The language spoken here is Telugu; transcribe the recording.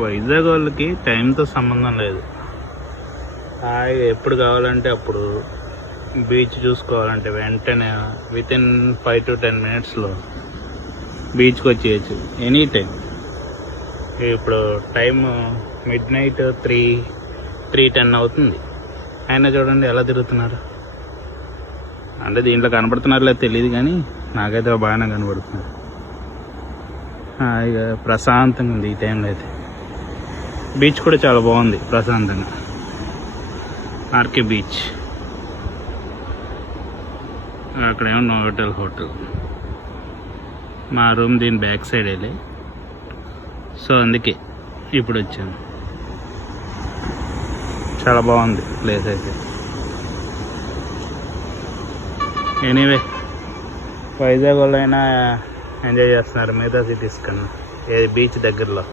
వైజాగ్ వాళ్ళకి టైంతో సంబంధం లేదు. హాయిగా ఎప్పుడు కావాలంటే అప్పుడు బీచ్ చూసుకోవాలంటే వెంటనే వితిన్ 5 to 10 minutesలో బీచ్కి వచ్చేయచ్చు ఎనీ టైం. ఇప్పుడు టైం midnight 3:10 అవుతుంది, అయినా చూడండి ఎలా తిరుగుతున్నారు. అంటే దీంట్లో కనబడుతున్నారో లేదు తెలియదు, కానీ నాకైతే బాగానే కనబడుతున్నారు. ఇక ప్రశాంతంగా ఉంది ఈ టైంలో అయితే. బీచ్ కూడా చాలా బాగుంది ప్రశాంతంగా. ఆర్కే బీచ్, అక్కడేమో నోవోటల్ హోటల్. మా రూమ్ దీని బ్యాక్ సైడ్ వెళ్ళి, సో అందుకే ఇప్పుడు వచ్చాను. చాలా బాగుంది ప్లేస్ అయితే. ఎనీవే, వైజాగ్ వాళ్ళైనా ఎంజాయ్ చేస్తున్నారు మిగతా సిటీస్ కన్నా, బీచ్ దగ్గరలో.